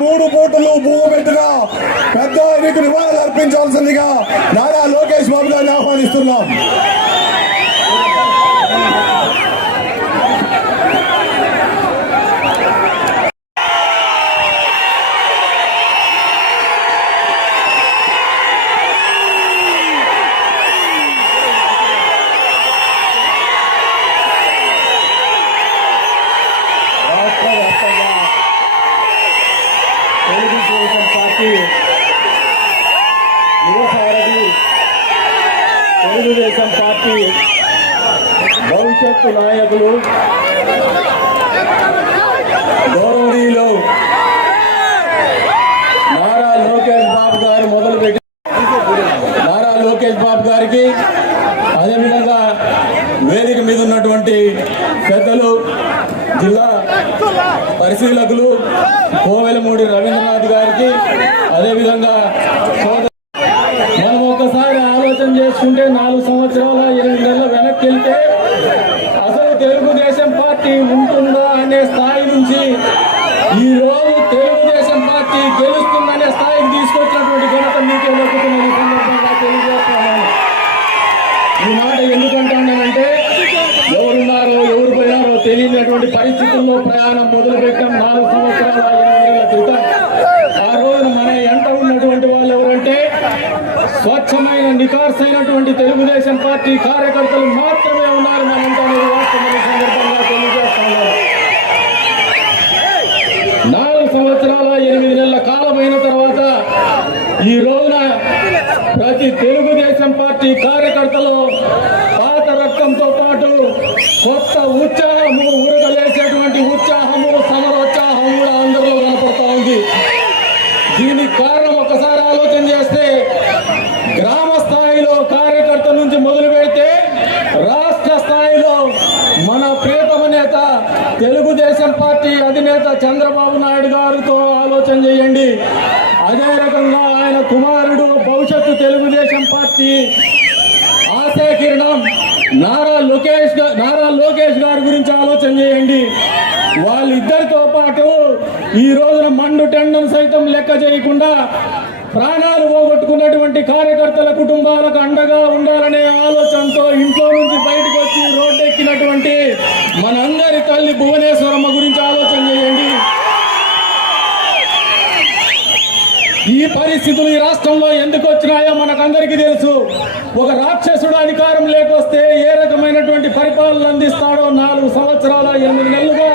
3 కోట్లు భూమిగా పెద్ద ఆయనకు నివాళులు అర్పించాల్సిందిగా నారా లోకేష్ బాబు గారిని ఆహ్వానిస్తున్నాం. తెలుగుదేశం పార్టీ భవిష్యత్తు నాయకులు గౌరవనీయులు నారా లోకేష్ బాబు గారు మొదలుపెట్టి నారా లోకేష్ బాబు గారికి అదేవిధంగా వేదిక మీద ఉన్నటువంటి పెద్దలు జిల్లా పరిశీలకులు కోవెలమూడి రవీంద్రనాథ్ గారికి అదేవిధంగా మనం ఒకసారి ఆలోచన చేసుకుంటే 4 సంవత్సరాల 8 నెలల వెనక్కి వెళ్తే అసలు తెలుగుదేశం పార్టీ ఉంటుందా అనే స్థాయి నుంచి ఈ రోజు తెలుగుదేశం పార్టీ గెలుస్తుందనే స్థాయికి తీసుకొచ్చినటువంటి ఘనత మీకే దక్కుతున్నది సందర్భంగా తెలియజేస్తున్నాను. ఈ మాట ఎందుకంటానంటే ఎవరున్నారో ఎవరు పోయారో తెలియనటువంటి పరిస్థితుల్లో ప్రయాణం మొదలుపెట్టాం 4 సంవత్సరాల 8 నెలల క్రితం. ఆ రోజున మన ఎంట ఉన్నటువంటి వాళ్ళు ఎవరంటే స్వచ్ఛమైన నికార్సైనటువంటి తెలుగుదేశం పార్టీ కార్యకర్తలు మాత్రమే ఉన్నారు. మనంతా వాస్తవమైన సందర్భంగా తెలియజేస్తున్నారు. 4 సంవత్సరాల 8 నెలల కాలమైన తర్వాత ఈ రోజున ప్రతి తెలుగుదేశం పార్టీ కార్యకర్తలు పాత రక్తంతో పాటు కొత్త ఉత్సాహము ఉరగలేసేటువంటి ఉత్సాహము సమరోత్సాహం కూడా అందరిలో కనపడతా ఉంది. దీనికి కారణం ఒకసారి ఆలోచన చేస్తే గ్రామ స్థాయిలో కార్యకర్త నుంచి మొదలు పెడితే రాష్ట్ర స్థాయిలో మన ప్రియతమ నేత తెలుగుదేశం పార్టీ అధినేత చంద్రబాబు నాయుడు గారితో ఆలోచన చేయండి. అదే రకంగా ఆయన కుమారుడు భవిష్యత్తు తెలుగుదేశం పార్టీ ఆశాకిరణం నారా లోకేష్ గారి గురించి ఆలోచన చేయండి. వాళ్ళిద్దరితో పాటు ఈ రోజున మండు టెండను సైతం లెక్క చేయకుండా ప్రాణాలు పోగొట్టుకున్నటువంటి కార్యకర్తల కుటుంబాలకు అండగా ఉండాలనే ఆలోచనతో ఇంట్లో నుంచి బయటకు వచ్చి రోడ్డెక్కినటువంటి మనందరి తల్లి భువనేశ్వరమ్మ గురించి ఆలోచన చేయండి. ఈ పరిస్థితులు ఈ రాష్ట్రంలో ఎందుకు వచ్చినాయో మనకందరికీ తెలుసు. ఒక రాక్షసుడు అధికారం లేకొస్తే ఏ రకమైనటువంటి పరిపాలన అందిస్తాడో 4 సంవత్సరాల 8 నెలలుగా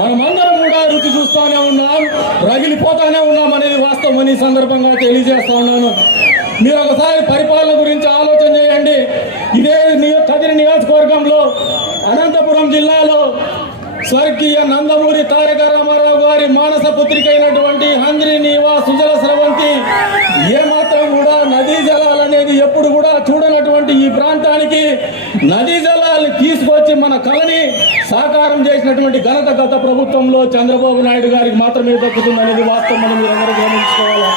మనమందరం కూడా రుచి చూస్తూనే ఉన్నాం, రగిలిపోతానే ఉన్నాం అనేది వాస్తవం. ఈ సందర్భంగా తెలియజేస్తా ఉన్నాను. మీరు ఒకసారి పరిపాలన గురించి ఆలోచన చేయండి. ఇదే కదిరి నియోజకవర్గంలో అనంతపురం జిల్లాలో స్వర్గీయ నందమూరి తారక రామారావు గారి మానస పుత్రిక అయినటువంటి హంద్రి నీవా సుజల స్రవంతి ఏమాత్రం కూడా నదీ జలాలు అనేది ఎప్పుడు కూడా చూడనటువంటి ఈ ప్రాంతానికి నదీ జలాలు తీసుకొచ్చి మన కళని సాకారం చేసినటువంటి ఘనత గత ప్రభుత్వంలో చంద్రబాబు నాయుడు గారికి మాత్రమే దక్కుతుంది అనేది వాస్తవం మనం మీరందరూ గమనించుకోవాలి.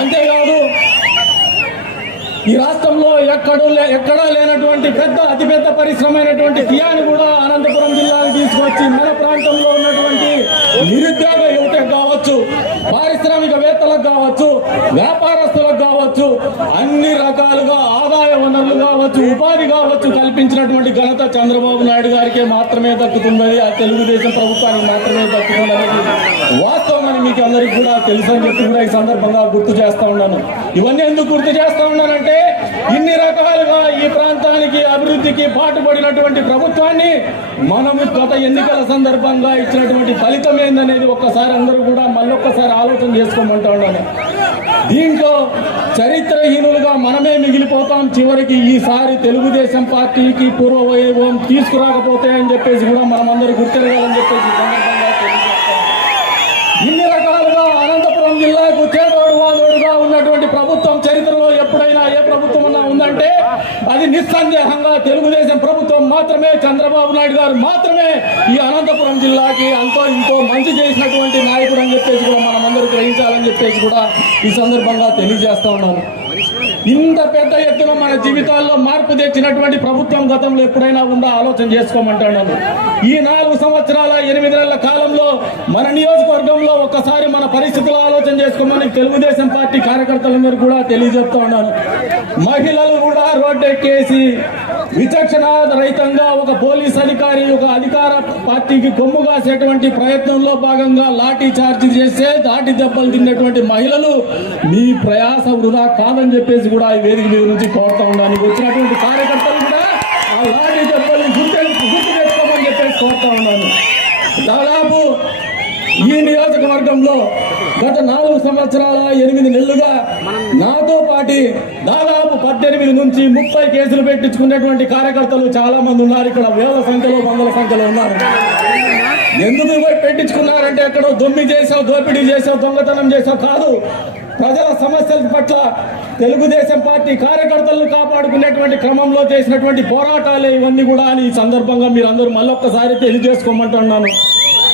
అంతేకాదు ఈ రాష్ట్రంలో ఎక్కడా లేనటువంటి అతిపెద్ద పరిశ్రమ అయినటువంటి కియాని కూడా అనంతపురం జిల్లాకు తీసుకొచ్చి మన ప్రాంతంలో ఉన్నటువంటి నిరుద్యోగ యువతకు కావచ్చు, పారిశ్రామికవేత్తలకు కావచ్చు, వ్యాపారస్తులకు కావచ్చు, అన్ని రకాలుగా ఆదాయ వనరులు కావచ్చు, ఉపాధి కావచ్చు కల్పించినటువంటి ఘనత చంద్రబాబు నాయుడు గారికే మాత్రమే దక్కుతున్నది. ఆ తెలుగుదేశం ప్రభుత్వానికి మాత్రమే దక్కుతున్నది వాస్తవం అని మీకు అందరికీ కూడా తెలుసని చెప్పి కూడా ఈ సందర్భంగా గుర్తు చేస్తా ఉన్నాను. ఇవన్నీ ఎందుకు గుర్తు చేస్తా ఉన్నానంటే ఇన్ని రకాలుగా ఈ ప్రాంతానికి అభివృద్ధికి పాటుపడినటువంటి ప్రభుత్వాన్ని మనము గత ఎన్నికల సందర్భంగా ఇచ్చినటువంటి ఫలితం ఏందనేది ఒక్కసారి అందరూ కూడా మళ్ళొక్కసారి ఆలోచన చేసుకోమంటా ఉన్నాను. దీంట్లో చరిత్రహీనులుగా మనమే మిగిలిపోతాం. చివరికి ఈసారి తెలుగుదేశం పార్టీకి పూర్వ వైభవం తీసుకురాకపోతే అని చెప్పేసి కూడా మనం అందరూ గుర్తిరగాలని చెప్పేసి సందర్భంగా తెలియజేస్తాం. ఇన్ని రకాలుగా అనంతపురం జిల్లాకు చేదోడు వాదోడుగా ఉన్నటువంటి ప్రభుత్వం చరిత్రలో ఎప్పుడైనా ఏ ప్రభుత్వం అన్నా ఉందంటే అది నిస్సందేహంగా తెలుగుదేశం ప్రభుత్వం మాత్రమే. చంద్రబాబు నాయుడు గారు మాత్రమే ఈ అనంతపురం జిల్లాకి అంతో ఇంతో మంచి చేసినటువంటి నాయకుడు అని చెప్పేసి కూడా మనమందరూ గ్రహించాలని చెప్పేసి కూడా ఈ సందర్భంగా తెలియజేస్తా ఉన్నాను. ఇంత పెద్ద ఎత్తున మన జీవితాల్లో మార్పు తెచ్చినటువంటి ప్రభుత్వం గతంలో ఎప్పుడైనా ఉందా ఆలోచన చేసుకోమంటున్నాను. ఈ 4 సంవత్సరాల 8 నెలల కాలంలో మన నియోజకవర్గంలో ఒక్కసారి మన పరిస్థితులు ఆలోచన చేసుకోమని తెలుగుదేశం పార్టీ కార్యకర్తలందరూ కూడా తెలియజెప్తా ఉన్నాను. మహిళలు కూడా రోడ్డెక్కేసి విచక్షణ రహితంగా ఒక పోలీస్ అధికారి ఒక అధికార పార్టీకి కొమ్ము కాసేటువంటి ప్రయత్నంలో భాగంగా లాఠీ చార్జ్ చేస్తే దాటి దెబ్బలు తిన్నటువంటి మహిళలు మీ ప్రయాస వృధా కాదని చెప్పేసి కూడా ఈ వేదిక మీద నుంచి కోరుతా ఉన్నాను. వచ్చినటువంటి కార్యకర్తలు కూడా ఆ లాఠీ దెబ్బల్ని గుర్తు తెచ్చుకోమని చెప్పేసి కోరుతా ఉన్నాను. దాదాపు ఈ నియోజకవర్గంలో గత 4 సంవత్సరాల 8 నెలలుగా నాతో పాటు దాదాపు 18 నుంచి 30 కేసులు పెట్టించుకున్నటువంటి కార్యకర్తలు చాలా మంది ఉన్నారు. ఇక్కడ వేల సంఖ్యలో వందల సంఖ్యలో ఉన్నారు. ఎందుకు పెట్టించుకున్నారంటే ఎక్కడో దొమ్మి చేసావు, దోపిడీ చేసావు, దొంగతనం చేసావు కాదు. ప్రజల సమస్యల పట్ల తెలుగుదేశం పార్టీ కార్యకర్తలను కాపాడుకునేటువంటి క్రమంలో చేసినటువంటి పోరాటాలే ఇవన్నీ కూడా అని ఈ సందర్భంగా మీరు అందరూ మళ్ళొక్కసారి తెలియజేసుకోమంటున్నాను.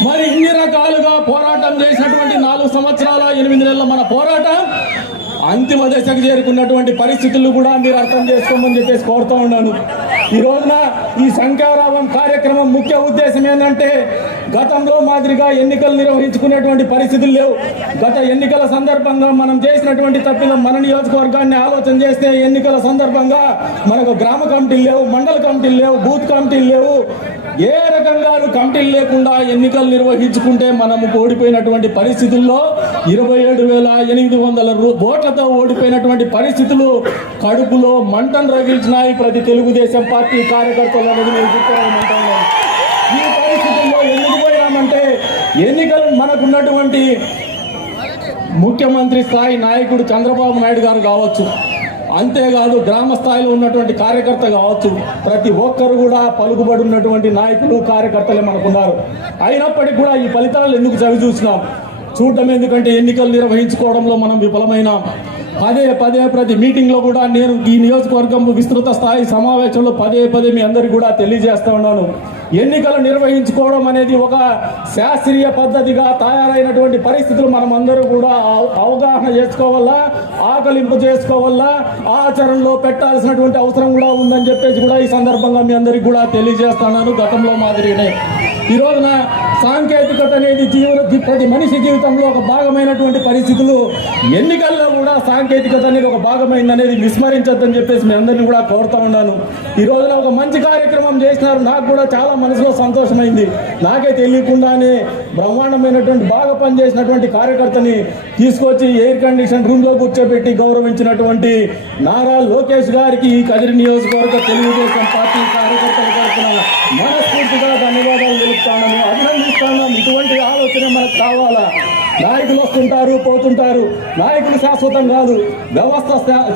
మరి ఇన్ని రకాలుగా పోరాటం చేసినటువంటి 4 సంవత్సరాల 8 నెలల మన పోరాటం అంతిమ దశకు చేరుకున్నటువంటి పరిస్థితులు కూడా మీరు అర్థం చేసుకోమని చెప్పేసి కోరుతా ఉన్నాను. ఈ రోజున ఈ శంఖారావం కార్యక్రమం ముఖ్య ఉద్దేశం ఏంటంటే గతంలో మాదిరిగా ఎన్నికలు నిర్వహించుకునేటువంటి పరిస్థితులు లేవు. గత ఎన్నికల సందర్భంగా మనం చేసినటువంటి తప్పిదం మన నియోజకవర్గాన్ని ఆలోచన చేస్తే ఎన్నికల సందర్భంగా మనకు గ్రామ కమిటీలు లేవు, మండల కమిటీలు లేవు, బూత్ కమిటీలు లేవు. ఏ రకంగా కమిటీలు లేకుండా ఎన్నికలు నిర్వహించుకుంటే మనము ఓడిపోయినటువంటి పరిస్థితుల్లో 27,800 ఓట్లతో ఓడిపోయినటువంటి పరిస్థితులు కడుపులో మంటను రగిల్చినాయి ప్రతి తెలుగుదేశం పార్టీ కార్యకర్తలు అనేది నేను చెప్తాను. ఈ పరిస్థితుల్లో ఎందుకు పోయినామంటే ఎన్నికలు మనకున్నటువంటి ముఖ్యమంత్రి స్థాయి నాయకుడు చంద్రబాబు నాయుడు గారు కావచ్చు, అంతేకాదు గ్రామ స్థాయిలో ఉన్నటువంటి కార్యకర్త కావచ్చు, ప్రతి ఒక్కరు కూడా పలుకుబడి ఉన్నటువంటి నాయకులు కార్యకర్తలే మనకున్నారు. అయినప్పటికీ కూడా ఈ ఫలితాలు ఎందుకు చవి చూసినాం? చూడటం ఎందుకంటే ఎన్నికలు నిర్వహించుకోవడంలో మనం విఫలమైనాం. పదే ప్రతి మీటింగ్లో కూడా నేను ఈ నియోజకవర్గం విస్తృత స్థాయి సమావేశంలో పదే మీ అందరికీ కూడా తెలియజేస్తా ఉన్నాను. ఎన్నికలు నిర్వహించుకోవడం అనేది ఒక శాస్త్రీయ పద్ధతిగా తయారైనటువంటి పరిస్థితులు మనం అందరూ కూడా అవగాహన చేసుకోవాలా, ఆకలింపు చేసుకోవాలా, ఆచరణలో పెట్టాల్సినటువంటి అవసరం కూడా ఉందని చెప్పేసి కూడా ఈ సందర్భంగా మీ అందరికీ కూడా తెలియజేస్తున్నాను. గతంలో మాదిరిగానే ఈ రోజున సాంకేతికత అనేది ప్రతి మనిషి జీవితంలో ఒక భాగమైనటువంటి పరిస్థితులు, ఎన్నికల్లో కూడా సాంకేతికత అనేది ఒక భాగమైందనేది విస్మరించొద్దని చెప్పేసి మీ అందరినీ కూడా కోరుతా ఉన్నాను. ఈ రోజున ఒక మంచి కార్యక్రమం చేసినారు. నాకు కూడా చాలా మనసులో సంతోషమైంది. నాకే తెలియకుండానే బ్రహ్మాండమైనటువంటి బాగా పనిచేసినటువంటి కార్యకర్తని తీసుకొచ్చి ఎయిర్ కండిషన్ రూమ్ లో కూర్చోబెట్టి గౌరవించినటువంటి నారా లోకేష్ గారికి ఈ కదిరి నియోజకవర్గ తెలుగుదేశం పార్టీ కార్యకర్తల తరఫున మనస్ఫూర్తిగా ధన్యవాదాలు తెలుపుతాను, అభినందిస్తాను. ఇటువంటి ఆలోచన మనకు కావాలా? నాయకులు వస్తుంటారు, పోతుంటారు. నాయకులు శాశ్వతం కాదు, వ్యవస్థ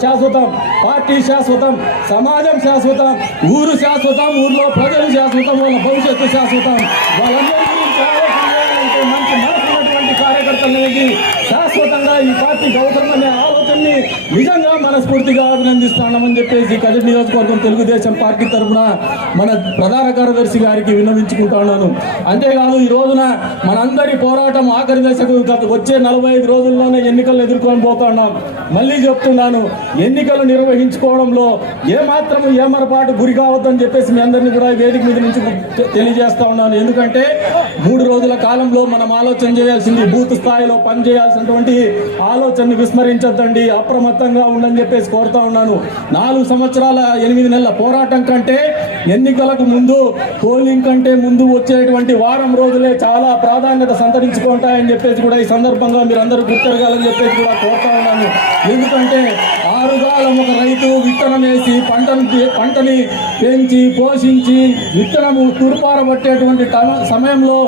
శాశ్వతం, పార్టీ శాశ్వతం, సమాజం శాశ్వతం, ఊరు శాశ్వతం, ఊర్లో ప్రజలు శాశ్వతం, వాళ్ళ భవిష్యత్తు శాశ్వతం. వాళ్ళందరి గురించి ఆలోచన చేయాలంటే మంచి మనసున్నటువంటి కార్యకర్తలనేది శాశ్వతంగా ఈ పార్టీకి అవసరమనే ఆలోచనని నిజంగా మనస్ఫూర్తిగా అభినందిస్తున్నామని చెప్పేసి కదిరి నియోజకవర్గం తెలుగుదేశం పార్టీ తరఫున మన ప్రధాన కార్యదర్శి గారికి విన్నవించుకుంటున్నాను. అంతేకాదు ఈ రోజున మనందరి పోరాటం ఆఖరి దశకు వచ్చే 45 రోజుల్లోనే ఎన్నికలు ఎదుర్కొని పోతున్నాం. మళ్ళీ చెప్తున్నాను, ఎన్నికలు నిర్వహించుకోవడంలో ఏమాత్రం ఏమరపాటు గురి కావద్దని చెప్పేసి మీ అందరినీ కూడా వేదిక మీద నుంచి తెలియజేస్తా ఉన్నాను. ఎందుకంటే 3 రోజుల కాలంలో మనం ఆలోచన చేయాల్సింది బూత్ స్థాయిలో పనిచేయాల్సినటువంటి ఆలోచనని విస్మరించొద్దండి, అప్రమత్తంగా ఉండని చెప్పేసి కోరుతా ఉన్నాను. 4 సంవత్సరాల 8 నెలల పోరాటం కంటే ఎన్నికలకు ముందు, పోలింగ్ కంటే ముందు వచ్చేటువంటి వారం రోజులే చాలా ప్రాధాన్యత సంతరించుకుంటాయని చెప్పేసి కూడా ఈ సందర్భంగా మీరు అందరూ గుర్తెరగాలని చెప్పేసి కూడా కోరుతా ఉన్నాను. ఎందుకంటే ఆరుగాలం ఒక రైతు విత్తనం వేసి పంటని పెంచి పోషించి విత్తనము తుడిపారబట్టేటువంటి సమయంలో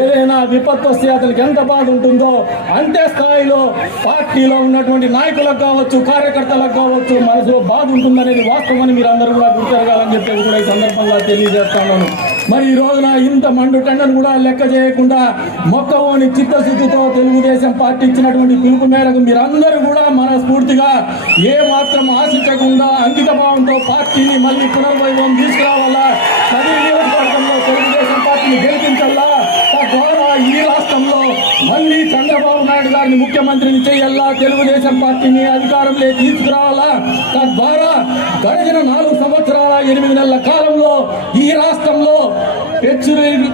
ఏదైనా విపత్తు వస్తే అతనికి ఎంత బాధ ఉంటుందో అంతే స్థాయిలో పార్టీలో ఉన్నటువంటి నాయకులకు కావచ్చు, కార్యకర్తలకు కావచ్చు మనసులో బాధ ఉంటుందనేది వాస్తవమని మీరు అందరూ కూడా గుర్తెరగాలని చెప్పేసి కూడా ఈ సందర్భంగా తెలియజేస్తున్నాను. మరి ఈ రోజున ఇంత మండు టెండను కూడా లెక్క చేయకుండా మొక్కవోని చిత్తశుద్ధితో తెలుగుదేశం పార్టీ ఇచ్చినటువంటి పిలుపు మేరకు మీరందరూ కూడా మనస్ఫూర్తిగా ఏ మాత్రం ఆశించకుండా అంకిత భావంతో పార్టీని మళ్ళీ పునర్వైభవం తీసుకురావాలా, కదిరి నియోజకవర్గంలో తెలుగుదేశం పార్టీని గెలిపించాలా, తద్వారా ఈ రాష్ట్రంలో మళ్ళీ చంద్రబాబు చంద్రబాబు నాయుడు గారిని ముఖ్యమంత్రిని చేయాలా, తెలుగుదేశం పార్టీని అధికారంలో తీసుకురావాలా. తద్వారా గడిచిన 4 సంవత్సరాల 8 నెలల కాలంలో ఈ రాష్ట్రంలో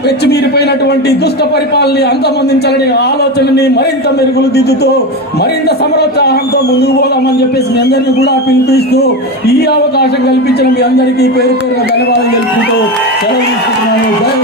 పెచ్చుమీరిపోయినటువంటి దుష్ట పరిపాలనని అంతమొందించాలనే ఆలోచనని మరింత మెరుగులు దిద్దుతూ మరింత సమరోత్సాహంతో ముందుకు పోదామని చెప్పేసి మీ అందరినీ కూడా పిలిపిస్తూ ఈ అవకాశం కల్పించిన మీ అందరికీ పేరు పేరుగా ధన్యవాదాలు తెలుపుతూ సెలవు తీసుకుంటున్నాను. జై